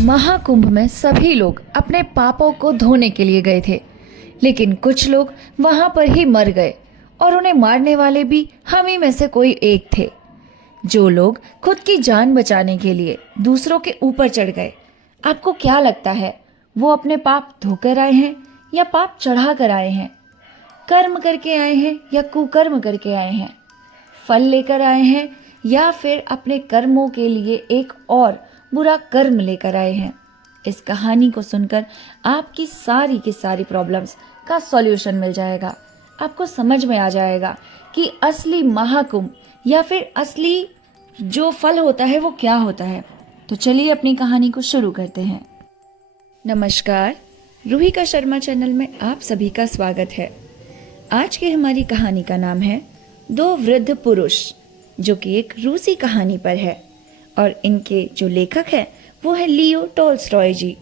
महाकुंभ में सभी लोग अपने पापों को धोने के लिए गए थे, लेकिन कुछ लोग वहां पर ही मर गए और उन्हें मारने वाले भी हम ही में से कोई एक थे। जो लोग खुद की जान बचाने के लिए दूसरों के ऊपर चढ़ गए। आपको क्या लगता है, वो अपने पाप धोकर आए हैं या पाप चढ़ा कर आए हैं? कर्म करके आए हैं या कुकर्म करके आए हैं? फल लेकर आए हैं या फिर अपने कर्मों के लिए एक और बुरा कर्म लेकर आए हैं? इस कहानी को सुनकर आपकी सारी की सारी प्रॉब्लम्स का सॉल्यूशन मिल जाएगा। आपको समझ में आ जाएगा कि असली महाकुंभ या फिर असली जो फल होता है वो क्या होता है। तो चलिए अपनी कहानी को शुरू करते हैं। नमस्कार, रूहिका शर्मा चैनल में आप सभी का स्वागत है। आज की हमारी कहानी का नाम है दो वृद्ध पुरुष, जो कि एक रूसी कहानी पर है और इनके जो लेखक हैं वो है लियो टॉल्स्टॉय जी।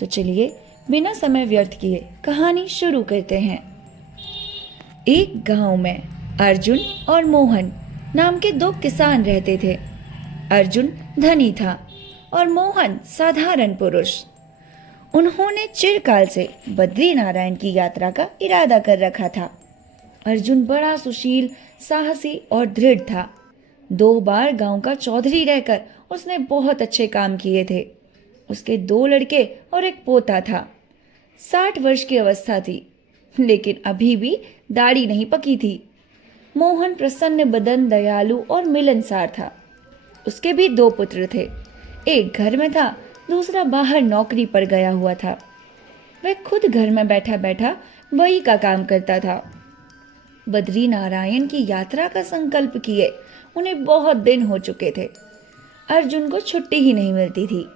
तो चलिए बिना समय व्यर्थ किए कहानी शुरू करते हैं। एक गांव में अर्जुन और मोहन नाम के दो किसान रहते थे। अर्जुन धनी था और मोहन साधारण पुरुष। उन्होंने चिरकाल से बद्रीनारायण की यात्रा का इरादा कर रखा था। अर्जुन बड़ा सुशील, साहसी और दृढ़ था। 2 बार गांव का चौधरी रहकर उसने बहुत अच्छे काम किए थे। उसके 2 लड़के और एक पोता था। 60 वर्ष की अवस्था थी, लेकिन अभी भी दाढ़ी नहीं पकी थी। मोहन प्रसन्न बदन, दयालु और मिलनसार था। उसके भी 2 पुत्र थे। एक घर में था, दूसरा बाहर नौकरी पर गया हुआ था। वह खुद घर में बैठा बैठा बही का काम करता था। बद्रीनारायण की यात्रा का संकल्प किए उन्हें बहुत दिन हो चुके थे। अर्जुन को छुट्टी ही नहीं मिलती थी।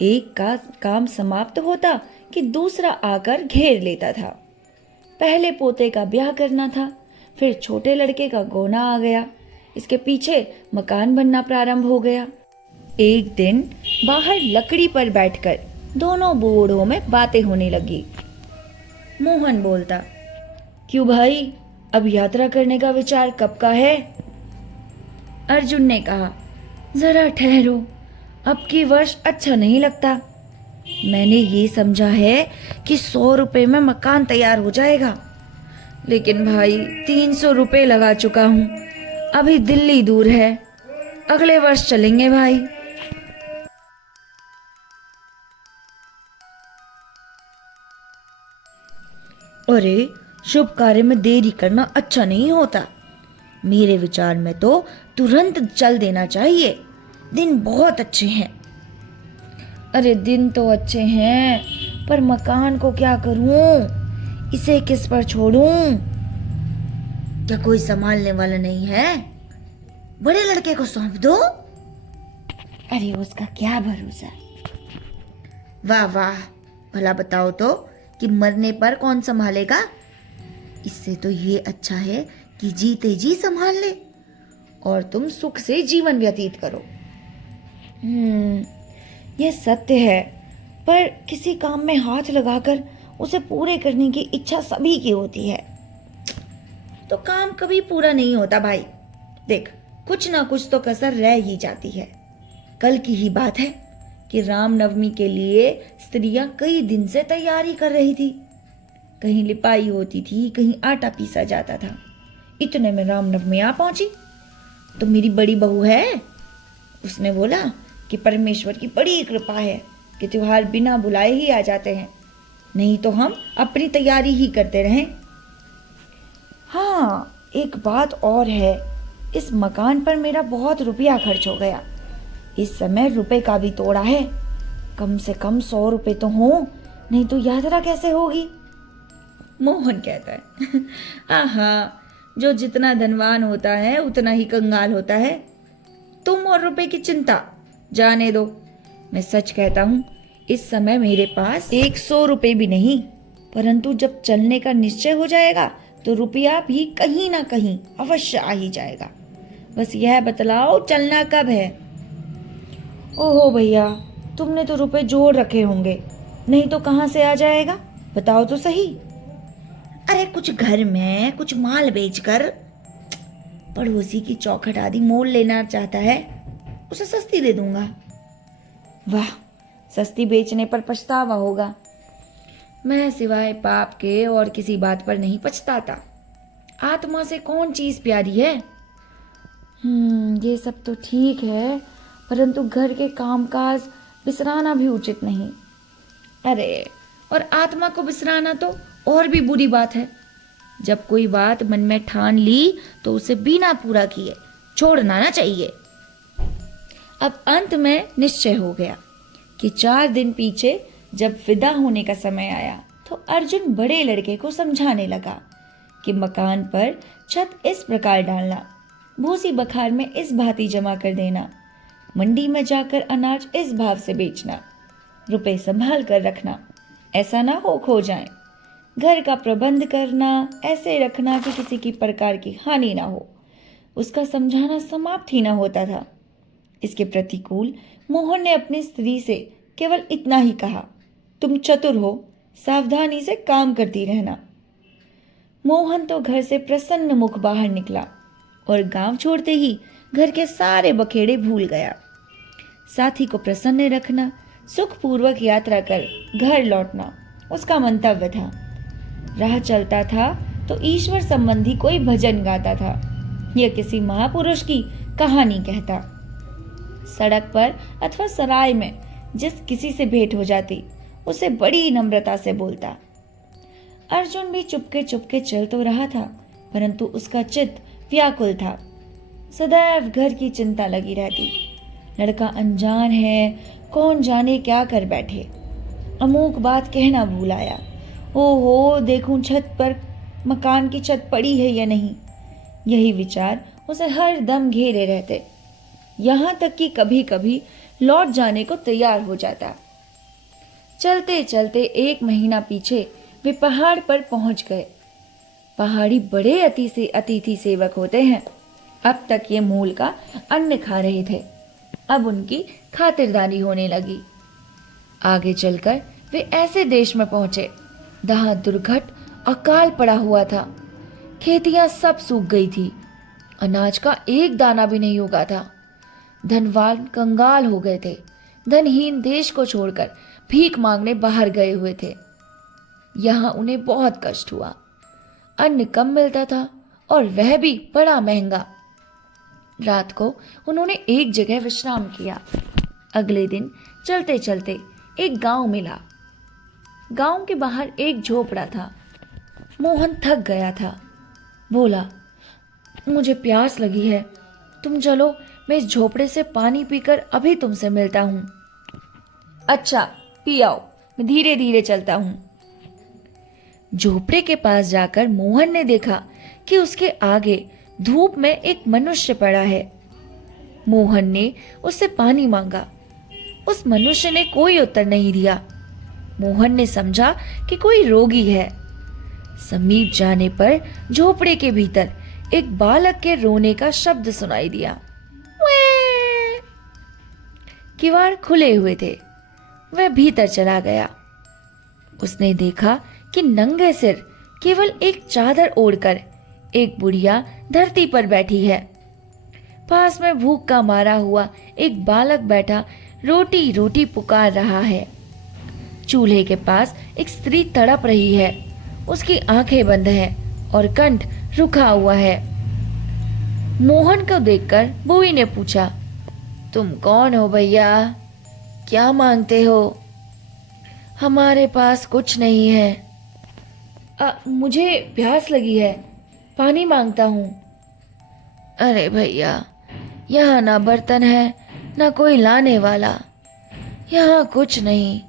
एक का काम समाप्त होता कि दूसरा आकर घेर लेता था। पहले पोते का ब्याह करना था, फिर छोटे लड़के का गोना आ गया। इसके पीछे मकान बनना प्रारंभ हो गया। एक दिन बाहर लकड़ी पर बैठकर दोनों बूढ़ों में बातें होने लगी। मोहन बोलता, क्यों भाई, अब यात्रा करने का विचार कब का है? अर्जुन ने कहा, जरा ठहरो, अब की वर्ष अच्छा नहीं लगता। मैंने ये समझा है कि 100 रुपए में मकान तैयार हो जाएगा, लेकिन भाई 300 रुपए लगा चुका हूँ। अभी दिल्ली दूर है, अगले वर्ष चलेंगे भाई। अरे, शुभ कार्य में देरी करना अच्छा नहीं होता। मेरे विचार में तो तुरंत चल देना चाहिए। दिन बहुत अच्छे हैं। अरे, दिन तो अच्छे हैं, पर मकान को क्या करूं? इसे किस पर छोड़ूं? क्या कोई संभालने वाला नहीं है? बड़े लड़के को सौंप दो। अरे, उसका क्या भरोसा। वाह वाह, भला बताओ तो कि मरने पर कौन संभालेगा? इससे तो ये अच्छा है कि जीते जी संभाल ले और तुम सुख से जीवन व्यतीत करो। यह सत्य है, पर किसी काम में हाथ लगाकर उसे पूरे करने की इच्छा सभी की होती है, तो काम कभी पूरा नहीं होता भाई। देख, कुछ ना कुछ तो कसर रह ही जाती है। कल की ही बात है कि रामनवमी के लिए स्त्रियां कई दिन से तैयारी कर रही थी। कहीं लिपाई होती थी, कहीं आटा पीसा जाता था। इतने में रामनवमी आ पहुंची। तो मेरी बड़ी बहू है, उसने बोला कि परमेश्वर की बड़ी कृपा है कि त्योहार बिना बुलाए ही आ जाते हैं, नहीं तो हम अपनी तैयारी ही करते रहें। हाँ, एक बात और है, इस मकान पर मेरा बहुत रुपया खर्च हो गया। इस समय रुपए का भी तोड़ा है। कम से कम 100 रुपए तो हो, नहीं तो यात्रा कैसे होगी? मोहन कहता है, आहा, जो जितना धनवान होता है उतना ही कंगाल होता है। तुम और रुपए की चिंता जाने दो। मैं सच कहता हूँ, इस समय मेरे पास 100 रुपए भी नहीं, परंतु जब चलने का निश्चय हो जाएगा तो रुपया भी कहीं ना कहीं अवश्य आ ही जाएगा। बस यह बतलाओ चलना कब है? ओहो भैया, तुमने तो रुपए जोड़ रखे होंगे, नहीं तो कहाँ से आ जाएगा? बताओ तो सही। अरे, कुछ घर में कुछ माल बेचकर पड़ोसी की चौखट आदि मोल लेना चाहता है, उसे सस्ती दे दूंगा। वाह, सस्ती बेचने पर पछतावा होगा। मैं सिवाय पाप के और किसी बात पर नहीं पछताता। आत्मा से कौन चीज प्यारी है? ये सब तो ठीक है, परंतु घर के कामकाज बिसराना भी उचित नहीं। अरे, और आत्मा को बिसराना तो और भी बुरी बात है। जब कोई बात मन में ठान ली तो उसे बिना पूरा किए छोड़ना ना चाहिए। अब अंत में निश्चय हो गया कि 4 दिन पीछे जब विदा होने का समय आया तो अर्जुन बड़े लड़के को समझाने लगा कि मकान पर छत इस प्रकार डालना, भूसी बखार में इस भांति जमा कर देना, मंडी में जाकर अनाज इस भाव से बेचना, रुपए संभाल कर रखना, ऐसा ना हो खो जाए, घर का प्रबंध करना, ऐसे रखना कि किसी की प्रकार की हानि ना हो। उसका समझाना समाप्त ही ना होता था। इसके प्रतिकूल मोहन ने अपनी स्त्री से केवल इतना ही कहा, तुम चतुर हो, सावधानी से काम करती रहना। मोहन तो घर से प्रसन्न मुख बाहर निकला और गांव छोड़ते ही घर के सारे बखेड़े भूल गया। साथी को प्रसन्न रखना, सुखपूर्वक यात्रा कर घर लौटना उसका मंतव्य था। राह चलता था तो ईश्वर संबंधी कोई भजन गाता था या किसी महापुरुष की कहानी कहता। सड़क पर अथवा सराय में जिस किसी से भेंट हो जाती उसे बड़ी नम्रता से बोलता। अर्जुन भी चुपके चुपके चल तो रहा था, परंतु उसका चित्त व्याकुल था। सदैव घर की चिंता लगी रहती। लड़का अनजान है, कौन जाने क्या कर बैठे। अमूक बात कहना भूल आया। ओहो, देखूं छत पर मकान की छत पड़ी है या नहीं। यही विचार उसे हर दम घेरे रहते, यहाँ तक कि कभी कभी लौट जाने को तैयार हो जाता। चलते चलते 1 महीना पीछे वे पहाड़ पर पहुंच गए। पहाड़ी बड़े अतिथि सेवक होते हैं। अब तक ये मूल का अन्न खा रहे थे, अब उनकी खातिरदारी होने लगी। आगे चलकर वे ऐसे देश में पहुंचे जहां दुर्घट अकाल पड़ा हुआ था। खेतियां सब सूख गई थी, अनाज का एक दाना भी नहीं उगा था। धनवान कंगाल हो गए थे, धनहीन देश को छोड़कर भीख मांगने बाहर गए हुए थे। यहाँ उन्हें बहुत कष्ट हुआ। अन्न कम मिलता था और वह भी बड़ा महंगा। रात को उन्होंने एक जगह विश्राम किया। अगले दिन चलते चलते एक गांव मिला। गांव के बाहर एक झोपड़ा था। मोहन थक गया था। बोला, मुझे प्यास लगी है, तुम चलो, मैं इस झोपड़े से पानी पीकर अभी तुमसे मिलता हूं। अच्छा, पी आओ, मैं धीरे धीरे चलता हूं। झोपड़े के पास जाकर मोहन ने देखा कि उसके आगे धूप में एक मनुष्य पड़ा है। मोहन ने उससे पानी मांगा। उस मनुष्य ने कोई उत्तर नहीं दिया। मोहन ने समझा कि कोई रोगी है। समीप जाने पर झोपड़े के भीतर एक बालक के रोने का शब्द सुनाई दिया। किवाड़ खुले हुए थे। वह भीतर चला गया। उसने देखा कि नंगे सिर केवल एक चादर ओढ़कर एक बुढ़िया धरती पर बैठी है। पास में भूख का मारा हुआ एक बालक बैठा रोटी रोटी पुकार रहा है। चूल्हे के पास एक स्त्री तड़प रही है। उसकी आंखें बंद हैं और कंठ रुखा हुआ है। मोहन को देखकर बुई ने पूछा, तुम कौन हो भैया? क्या मांगते हो? हमारे पास कुछ नहीं है। मुझे प्यास लगी है, पानी मांगता हूँ। अरे भैया, यहाँ ना बर्तन है ना कोई लाने वाला, यहाँ कुछ नहीं,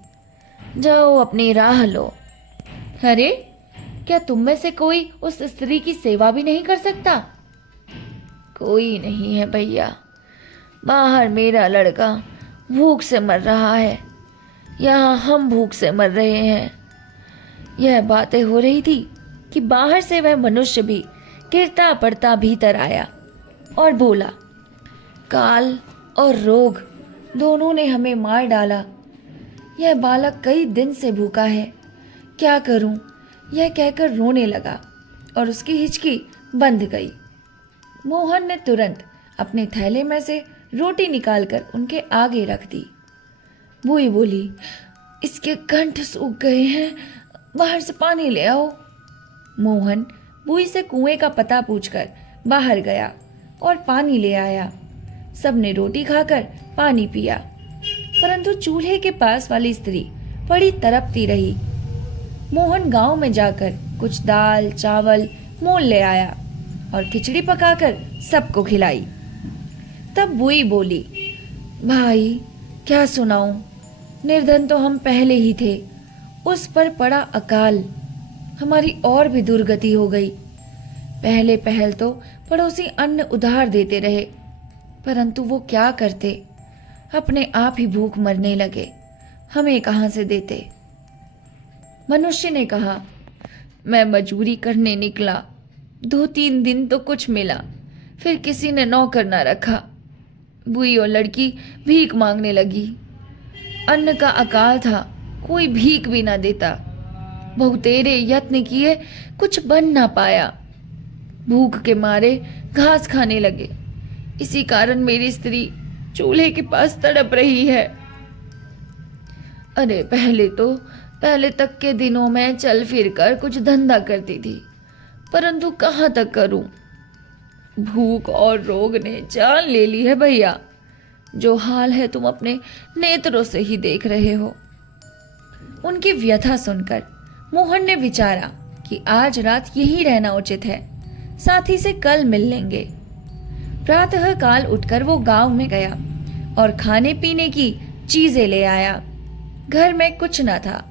जाओ अपनी राह लो। अरे, क्या तुम में से कोई उस स्त्री की सेवा भी नहीं कर सकता? कोई नहीं है भैया, बाहर मेरा लड़का भूख से मर रहा है, यहाँ हम भूख से मर रहे हैं। यह बातें हो रही थी कि बाहर से वह मनुष्य भी गिरता पड़ता भीतर आया और बोला, काल और रोग दोनों ने हमें मार डाला। यह बालक कई दिन से भूखा है, क्या करूं? यह कहकर रोने लगा और उसकी हिचकी बंध गई। मोहन ने तुरंत अपने थैले में से रोटी निकालकर उनके आगे रख दी। बुई बोली, इसके कंठ सूख गए हैं, बाहर से पानी ले आओ। मोहन बुई से कुएं का पता पूछकर बाहर गया और पानी ले आया। सबने रोटी खाकर पानी पिया, परंतु चूल्हे के पास वाली स्त्री बड़ी तड़पती रही। मोहन गांव में जाकर कुछ दाल चावल मोल ले आया और खिचड़ी पकाकर सबको खिलाई। तब बुई बोली, भाई क्या सुनाऊं, निर्धन तो हम पहले ही थे, उस पर पड़ा अकाल, हमारी और भी दुर्गति हो गई। पहले पहल तो पड़ोसी अन्न उधार देते रहे, परंतु वो क्या करते, अपने आप ही भूख मरने लगे, हमें कहां से देते। मनुष्य ने कहा, मैं मजूरी करने निकला, 2-3 दिन तो कुछ मिला, फिर किसी ने नौकर न रखा। बुई और लड़की भीख मांगने लगी। अन्न का अकाल था, कोई भीख भी ना देता। बहुतेरे यत्न किए, कुछ बन ना पाया। भूख के मारे घास खाने लगे। इसी कारण मेरी स्त्री चूल्हे के पास तड़प रही है। अरे पहले तक के दिनों में चल फिर कर कुछ धंधा करती थी, परंतु कहाँ तक करूं। भूख और रोग ने जान ले ली है भैया। जो हाल है तुम अपने नेत्रों से ही देख रहे हो। उनकी व्यथा सुनकर मोहन ने विचारा कि आज रात यहीं रहना उचित है, साथी से कल मिल लेंगे। प्रातः काल उठकर वो गांव में गया और खाने पीने की चीजें ले आया। घर में कुछ न था।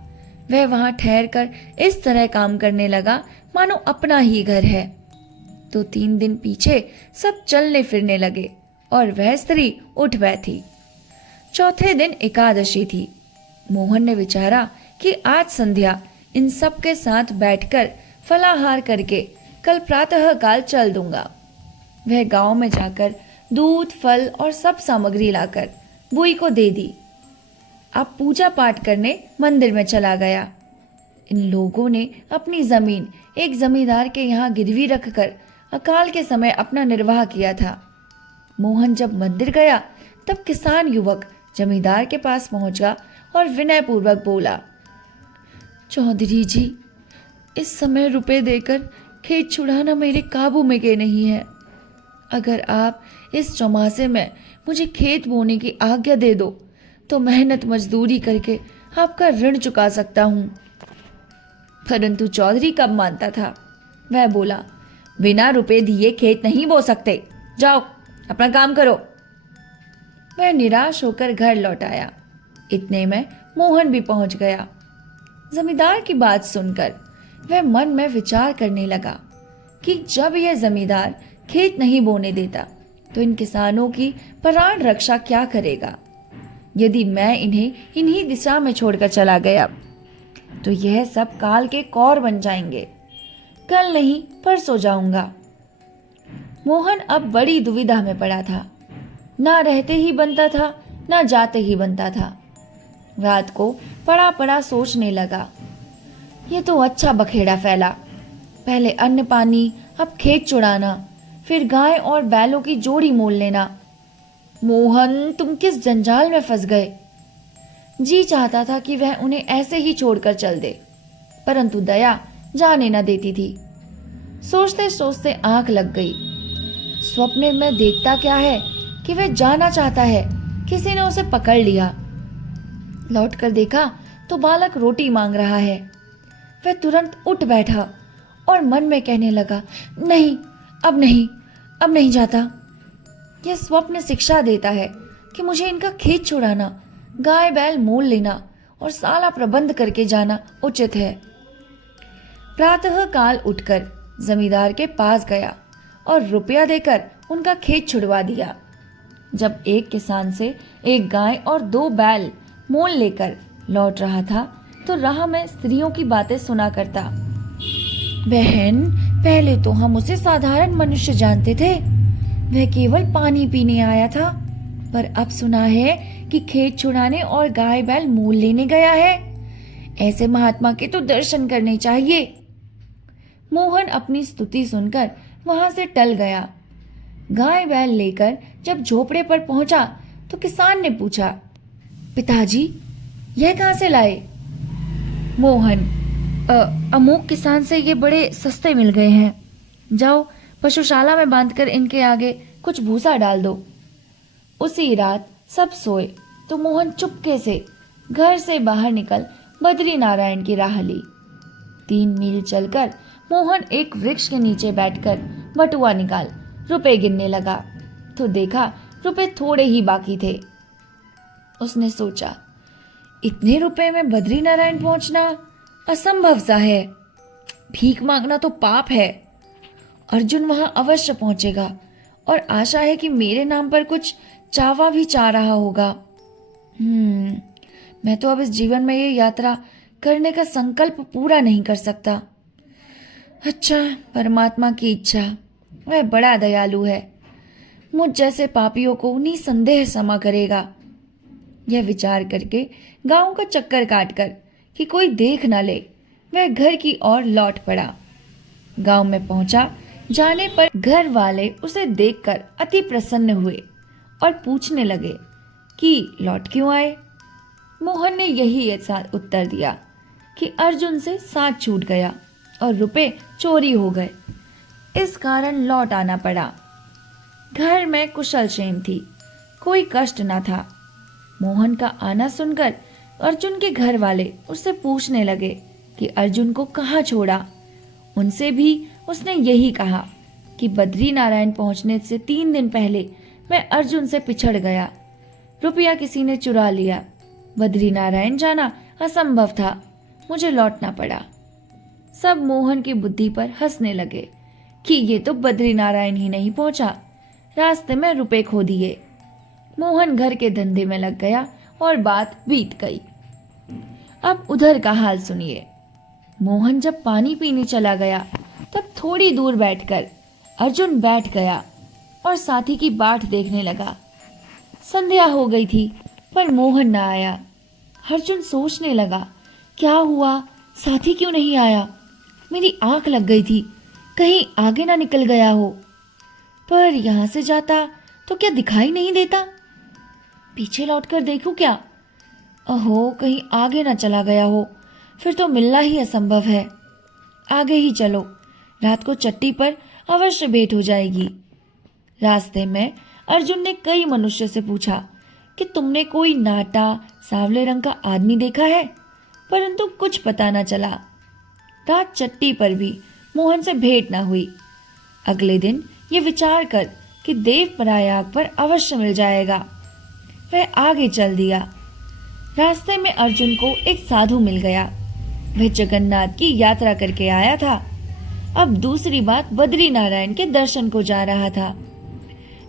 वह वहां ठहर कर इस तरह काम करने लगा मानो अपना ही घर है। तो 3 दिन पीछे सब चलने फिरने लगे और वह स्त्री उठ बैठी। चौथे दिन एकादशी थी। मोहन ने विचारा कि आज संध्या इन सब के साथ बैठकर फलाहार करके कल प्रातः काल चल दूंगा। वह गांव में जाकर दूध फल और सब सामग्री लाकर बुई को दे दी। अब पूजा पाठ करने मंदिर में चला गया। इन लोगों ने अपनी जमीन एक जमींदार के यहाँ गिरवी रखकर अकाल के समय अपना निर्वाह किया था। मोहन जब मंदिर गया तब किसान युवक जमींदार के पास पहुंचा और विनय पूर्वक बोला, चौधरी जी, इस समय रुपए देकर खेत छुड़ाना मेरे काबू में के नहीं है। अगर आप इस चौमासे में मुझे खेत बोने की आज्ञा दे दो तो मेहनत मजदूरी करके आपका ऋण चुका सकता हूं। परंतु चौधरी कब मानता था। वह बोला, बिना रुपए दिए खेत नहीं बो सकते, जाओ अपना काम करो। वह निराश होकर घर लौट आया। इतने में मोहन भी पहुंच गया। जमींदार की बात सुनकर वह मन में विचार करने लगा कि जब यह जमींदार खेत नहीं बोने देता तो इन किसानों की प्राण रक्षा क्या करेगा। यदि मैं इन्हें इन्हीं दिशा में छोड़कर चला गया तो यह सब काल के कौर बन जाएंगे। कल नहीं परसों जाऊंगा। मोहन अब बड़ी दुविधा में पड़ा था। ना रहते ही बनता था, ना जाते ही बनता था। रात को पड़ा पड़ा सोचने लगा, ये तो अच्छा बखेड़ा फैला। पहले अन्न पानी, अब खेत चुड़ाना, फिर गाय और बैलों की जोड़ी मोल लेना। मोहन, तुम किस जंजाल में फंस गए। जी चाहता था कि वह उन्हें ऐसे ही छोड़कर चल दे, परंतु दया जाने न देती थी। सोचते सोचते आंख लग गई। स्वप्न में देखता क्या है कि वह जाना चाहता है, किसी ने उसे पकड़ लिया। लौट कर देखा तो बालक रोटी मांग रहा है। वह तुरंत उठ बैठा और मन में कहने लगा, नहीं, अब नहीं जाता। यह स्वप्न शिक्षा देता है कि मुझे इनका खेत छुड़ाना, गाय बैल मोल लेना और साला प्रबंध करके जाना उचित है। प्रातः काल उठकर जमींदार के पास गया और रुपया देकर उनका खेत छुड़वा दिया। जब एक किसान से एक गाय और 2 बैल मोल लेकर लौट रहा था तो राह में स्त्रियों की बातें सुना करता। बहन, पहले तो हम उसे साधारण मनुष्य जानते थे, वह केवल पानी पीने आया था, पर अब सुना है कि खेत छुड़ाने और गाय बैल मोल लेने गया है। ऐसे महात्मा के तो दर्शन करने चाहिए। मोहन अपनी स्तुति सुनकर वहां से टल गया। गाय बैल लेकर जब झोपड़े पर पहुंचा तो किसान ने पूछा, पिताजी, यह कहाँ से लाए? मोहन, अमूक किसान से ये बड़े सस्ते मिल गए हैं। जाओ पशुशाला में बांधकर इनके आगे कुछ भूसा डाल दो। उसी रात सब सोए तो मोहन चुपके से घर से बाहर निकल बद्री नारायण की राह ली। 3 मील चलकर मोहन एक वृक्ष के नीचे बैठकर बटुआ निकाल रुपए गिनने लगा तो देखा रुपए थोड़े ही बाकी थे। उसने सोचा, इतने रुपए में बद्री नारायण पहुंचना असंभव सा है। भीख मांगना तो पाप है। अर्जुन वहां अवश्य पहुंचेगा और आशा है कि मेरे नाम पर कुछ चावा भी चाह रहा होगा। मैं तो अब इस जीवन में ये यात्रा करने का संकल्प पूरा नहीं कर सकता। अच्छा, परमात्मा की इच्छा, वह बड़ा दयालु है, मुझ जैसे पापियों को निसंदेह क्षमा करेगा। यह विचार करके गांव का चक्कर काटकर कि कोई देख न ले, वह घर की ओर लौट पड़ा। गांव में पहुंचा, जाने पर घर वाले उसे देखकर अति प्रसन्न हुए और पूछने लगे कि लौट क्यों आए। मोहन ने यही उत्तर दिया कि अर्जुन से साथ छूट गया और रुपए चोरी हो गए, इस कारण लौट आना पड़ा। घर में कुशल क्षेम थी, कोई कष्ट न था। मोहन का आना सुनकर अर्जुन के घर वाले उससे पूछने लगे कि अर्जुन को कहाँ छोड़ा। उनसे भी उसने यही कहा कि बद्री नारायण पहुंचने से 3 दिन पहले मैं अर्जुन से पिछड़ गया। रुपया किसी ने चुरा लिया। बद्री नारायण जाना असंभव था, मुझे लौटना पड़ा। सब मोहन की बुद्धि पर हंसने लगे कि ये तो बद्री नारायण ही नहीं पहुंचा, रास्ते में रुपए खो दिए। मोहन घर के धंधे में लग गया और बात बीत गई। अब उधर का हाल सुनिए। मोहन जब पानी पीने चला गया तब थोड़ी दूर बैठकर अर्जुन बैठ गया और साथी की बाट देखने लगा। संध्या हो गई थी पर मोहन न आया। अर्जुन सोचने लगा, क्या हुआ, साथी क्यों नहीं आया? मेरी आंख लग गई थी, कहीं आगे ना निकल गया हो। पर यहां से जाता तो क्या दिखाई नहीं देता? पीछे लौटकर देखूं क्या? अहो, कहीं आगे ना चला गया हो, फिर तो मिलना ही असंभव है। आगे ही चलो, रात को चट्टी पर अवश्य भेंट हो जाएगी। रास्ते में अर्जुन ने कई मनुष्य से पूछा कि तुमने कोई नाटा सांवले रंग का आदमी देखा है, परंतु कुछ पता न चला। रात चट्टी पर भी मोहन से भेंट न हुई। अगले दिन ये विचार कर कि देव प्रयाग पर अवश्य मिल जाएगा, वह आगे चल दिया। रास्ते में अर्जुन को एक साधु मिल गया। वह जगन्नाथ की यात्रा करके आया था। अब दूसरी बात, बद्री नारायण के दर्शन को जा रहा था।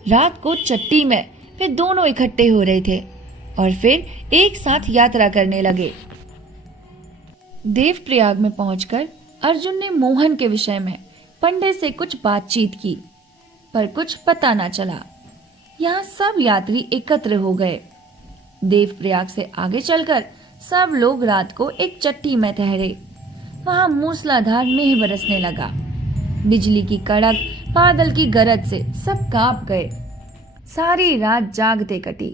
रात को चट्टी में वे दोनों इकट्ठे हो रहे थे और फिर एक साथ यात्रा करने लगे। देव प्रयाग में पहुंचकर अर्जुन ने मोहन के विषय में पंडित से कुछ बातचीत की, पर कुछ पता ना चला। यहाँ सब यात्री एकत्र हो गए। देव प्रयाग से आगे चलकर सब लोग रात को एक चट्टी में ठहरे। वहां मूसलाधार मेघ बरसने लगा। बिजली की कड़क, बादल की गरज से सब कांप गए। सारी रात जागते कटी।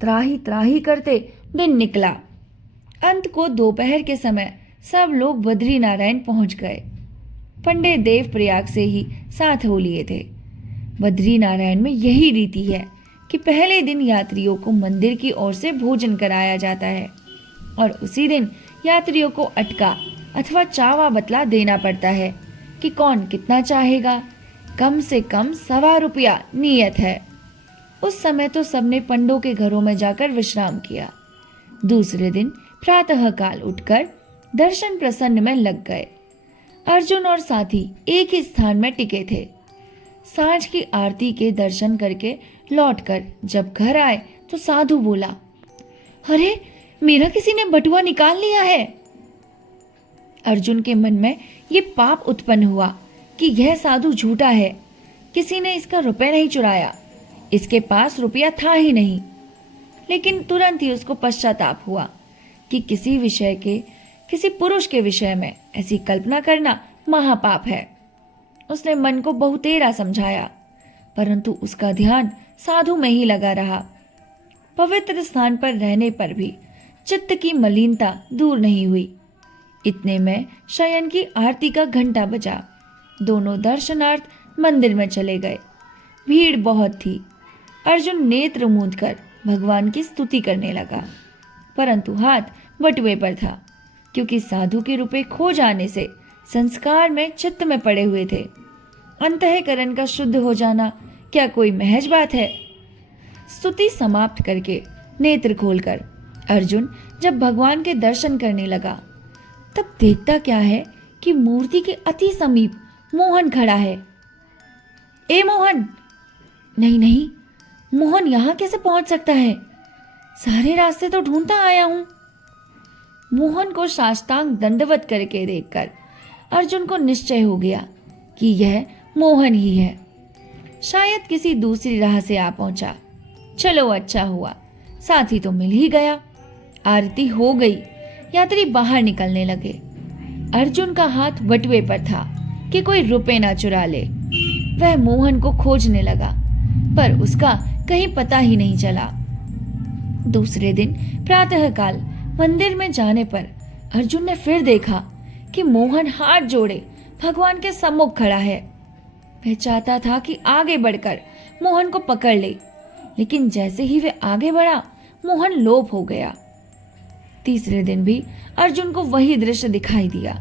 त्राही त्राही करते दिन निकला। अंत को दोपहर के समय सब लोग बद्री नारायण पहुंच गए। पंडित देव प्रयाग से ही साथ हो लिए थे। बद्री नारायण में यही रीति है कि पहले दिन यात्रियों को मंदिर की ओर से भोजन कराया जाता है और उसी दिन यात्रियों को अटका अथवा चावा बतला देना पड़ता है कि कौन कितना चाहेगा। कम से कम 1.25 रुपया नियत है। उस समय तो सबने पंडों के घरों में जाकर विश्राम किया। दूसरे दिन प्रातः काल उठकर दर्शन प्रसन्न में लग गए। अर्जुन और साथी एक ही स्थान में टिके थे। सांझ की आरती के दर्शन करके लौटकर जब घर आए तो साधु बोला, अरे मेरा किसी ने बटुआ निकाल लिया है। अर्जुन के मन में ये पाप उत्पन्न हुआ कि यह साधु झूठा है, किसी ने इसका रुपए नहीं चुराया, इसके पास रुपया था ही नहीं। लेकिन तुरंत ही उसको पश्चाताप हुआ कि किसी पुरुष के विषय में ऐसी कल्पना करना महापाप है। उसने मन को बहुतेरा समझाया, परंतु उसका ध्यान साधु में ही लगा रहा। पवित्र स्थान पर रहने पर भी चित्त की मलिनता दूर नहीं हुई। इतने में शयन की आरती का घंटा बजा। दोनों दर्शनार्थ मंदिर में चले गए। भीड़ बहुत थी। अर्जुन नेत्र मूंद कर भगवान की स्तुति करने लगा, परंतु हाथ बटुए पर था, क्योंकि साधु के रुपए खो जाने से संस्कार में चित्त में पड़े हुए थे। अंतःकरण का शुद्ध हो जाना क्या कोई महज बात है? स्तुति समाप्त करके नेत्र खोलकर अर्जुन जब भगवान के दर्शन करने लगा, तब देखता क्या है कि मूर्ति के अति समीप मोहन खड़ा है। ए मोहन! नहीं नहीं, मोहन यहां कैसे पहुंच सकता है? सारे रास्ते तो ढूंढता आया हूं। मोहन को साष्टांग दंडवत करके देखकर अर्जुन को निश्चय हो गया कि यह मोहन ही है। शायद किसी दूसरी राह से आ पहुंचा। चलो अच्छा हुआ, साथी तो मिल ही गया। आरती हो गई। यात्री बाहर निकलने लगे। अर्जुन का हाथ बटुए पर था कि कोई रुपए ना चुरा ले। वह मोहन को खोजने लगा, पर उसका कहीं पता ही नहीं चला। दूसरे दिन प्रातःकाल मंदिर में जाने पर अर्जुन ने फिर देखा कि मोहन हाथ जोड़े भगवान के सम्मुख खड़ा है। वह चाहता था कि आगे बढ़कर मोहन को पकड़ ले, लेकिन जैसे ही वह आगे बढ़ा, मोहन लोप हो गया। तीसरे दिन भी अर्जुन को वही दृश्य दिखाई दिया।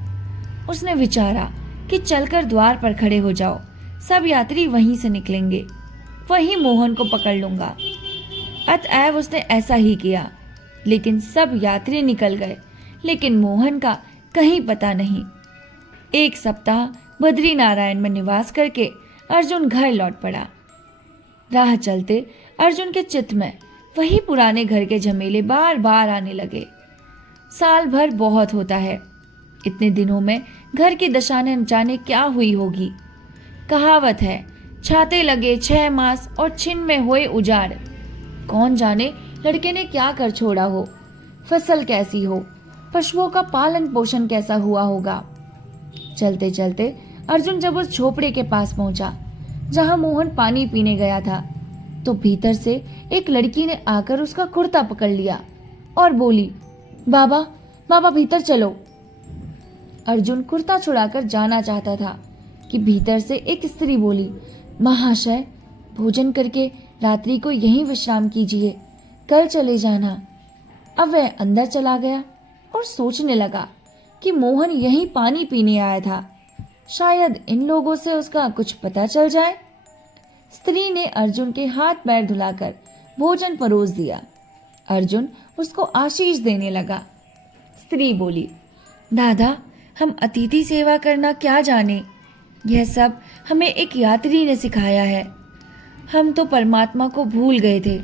उसने विचारा कि चलकर द्वार पर खड़े हो जाओ, सब यात्री वहीं से निकलेंगे, वहीं मोहन को पकड़ लूंगा। अतएव उसने ऐसा ही किया, लेकिन सब यात्री निकल गए, लेकिन मोहन का कहीं पता नहीं। एक सप्ताह बद्री नारायण में निवास करके अर्जुन घर लौट पड़ा। राह चलते अर्जुन के चित्त में वही पुराने घर के झमेले बार बार आने लगे। साल भर बहुत होता है, इतने दिनों में घर की दशा न जाने क्या हुई होगी। कहावत है, छाते लगे 6 मास और छिन में होए उजाड़। कौन जाने लड़के ने क्या कर छोड़ा हो, फसल कैसी हो, पशुओं का पालन पोषण कैसा हुआ होगा। चलते चलते अर्जुन जब उस झोपड़े के पास पहुंचा जहां मोहन पानी पीने गया था, तो भीतर से एक लड़की ने आकर उसका कुर्ता पकड़ लिया और बोली, बाबा बाबा भीतर चलो। अर्जुन कुर्ता छुड़ाकर जाना चाहता था कि भीतर से एक स्त्री बोली, महाशय भोजन करके रात्रि को यहीं विश्राम कीजिए, कल चले जाना। अब वह अंदर चला गया और सोचने लगा कि मोहन यहीं पानी पीने आया था, शायद इन लोगों से उसका कुछ पता चल जाए। स्त्री ने अर्जुन के हाथ पैर धुलाकर भोजन परोस दिया। अर्जुन उसको आशीष देने लगा। स्त्री बोली, दादा हम अतिथि सेवा करना क्या जाने, यह सब हमें एक यात्री ने सिखाया है। हम तो परमात्मा को भूल गए थे।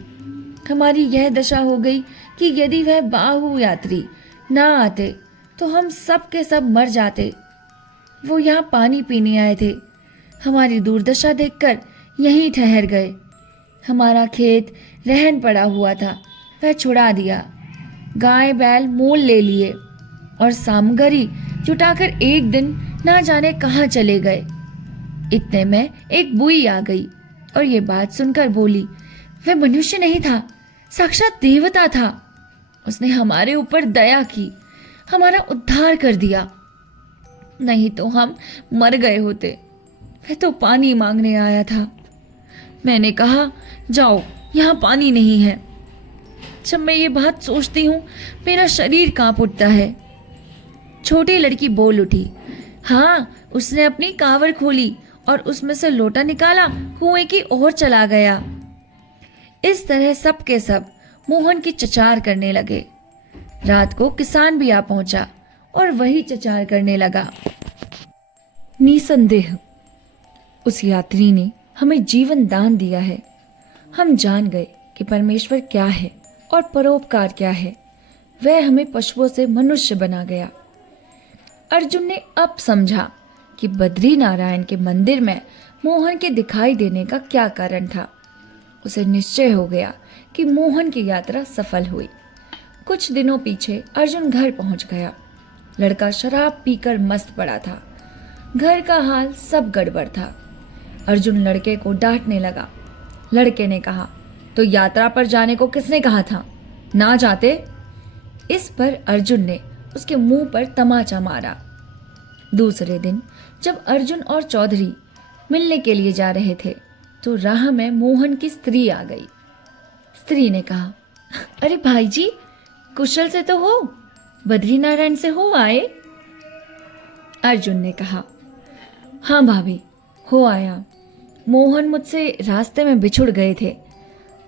हमारी यह दशा हो गई कि यदि वह बाहु यात्री ना आते तो हम सब के सब मर जाते। वो यहाँ पानी पीने आए थे, हमारी दुर्दशा देखकर यहीं ठहर गए। हमारा खेत रहन पड़ा हुआ था, वह छुड़ा दिया। गाय बैल मोल ले लिए और सामग्री जुटाकर एक दिन ना जाने कहाँ चले गए। इतने में एक बुई आ गई और ये बात सुनकर बोली, वह मनुष्य नहीं था, साक्षात देवता था। उसने हमारे ऊपर दया की, हमारा उद्धार कर दिया, नहीं तो हम मर गए होते। वह तो पानी मांगने आया था। मैंने कहा, जाओ यहाँ पानी नहीं है। जब मैं ये बात सोचती हूँ मेरा शरीर कांप उठता है। छोटी लड़की बोल उठी, हाँ उसने अपनी कांवर खोली और उसमें से लोटा निकाला, कुएं की ओर चला गया। इस तरह सब के सब मोहन की चचार करने लगे। रात को किसान भी आ पहुंचा और वही चचार करने लगा। निसंदेह उस यात्री ने हमें जीवन दान दिया है। हम जान गए कि परमेश्वर क्या है और परोपकार क्या है। वह हमें पशुओं से मनुष्य बना गया। अर्जुन ने अब समझा कि बद्री नारायण के मंदिर में मोहन के दिखाई देने का क्या कारण था। उसे निश्चय हो गया कि मोहन की यात्रा सफल हुई। कुछ दिनों पीछे अर्जुन घर पहुंच गया। लड़का शराब पीकर मस्त पड़ा था। घर का हाल सब गड़बड़ था। अर्जुन लड़के को डांटने लगा। लड़के ने कहा, तो यात्रा पर जाने को किसने कहा था, ना जाते। इस पर अर्जुन ने उसके मुंह पर तमाचा मारा। दूसरे दिन जब अर्जुन और चौधरी मिलने के लिए जा रहे थे तो राह में मोहन की स्त्री आ गई। स्त्री ने कहा, अरे भाई जी, कुशल से तो हो, बद्रीनारायण से हो आए? अर्जुन ने कहा, हाँ भाभी, हो आया। मोहन मुझसे रास्ते में बिछुड़ गए थे।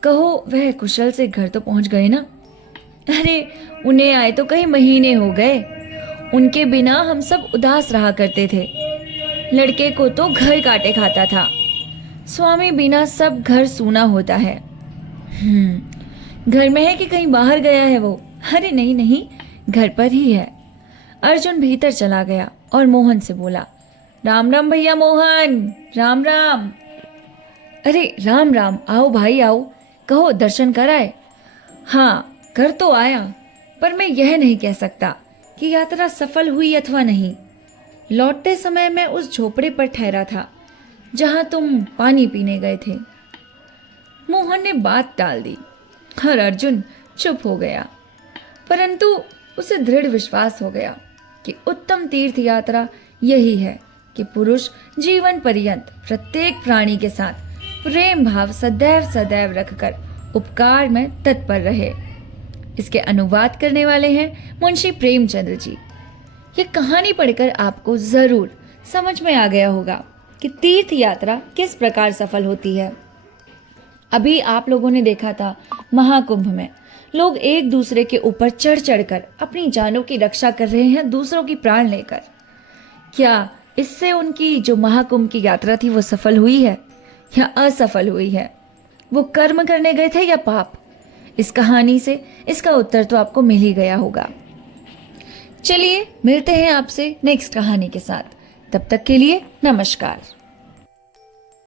कहो वह कुशल से घर तो पहुंच गए ना? अरे उन्हें आए तो कई महीने हो गए। उनके बिना हम सब उदास रहा करते थे। लड़के को तो घर काटे खाता था। स्वामी बिना सब घर सूना होता है। घर में है कि कहीं बाहर गया है वो? अरे नहीं नहीं, घर पर ही है। अर्जुन भीतर चला गया और मोहन से बोला, राम राम भैया मोहन, राम राम। अरे राम राम, आओ भाई आओ, कहो दर्शन कराए। हाँ कर तो आया, पर मैं यह नहीं कह सकता कि यात्रा सफल हुई अथवा नहीं। लौटते समय मैं उस झोपड़े पर ठहरा था जहां तुम पानी पीने गए थे। मोहन ने बात टाल दी और अर्जुन चुप हो गया, परंतु उसे दृढ़ विश्वास हो गया कि उत्तम तीर्थ यात्रा यही है कि पुरुष जीवन पर्यंत प्रत्येक प्राणी के साथ प्रेम भाव सदैव सदैव रखकर उपकार में तत्पर रहे। इसके अनुवाद करने वाले हैं मुंशी प्रेमचंद्र जी। ये कहानी पढ़कर आपको जरूर समझ में आ गया होगा कि तीर्थ यात्रा किस प्रकार सफल होती है। अभी आप लोगों ने देखा था महाकुंभ में लोग एक दूसरे के ऊपर चढ़ चढ़कर अपनी जानों की रक्षा कर रहे हैं, दूसरों की प्राण लेकर। क्या इससे उनकी जो महाकुंभ की यात्रा थी वो सफल हुई है या असफल हुई है? वो कर्म करने गए थे या पाप? इस कहानी से इसका उत्तर तो आपको मिल ही गया होगा। चलिए मिलते हैं आपसे नेक्स्ट कहानी के साथ। तब तक के लिए नमस्कार।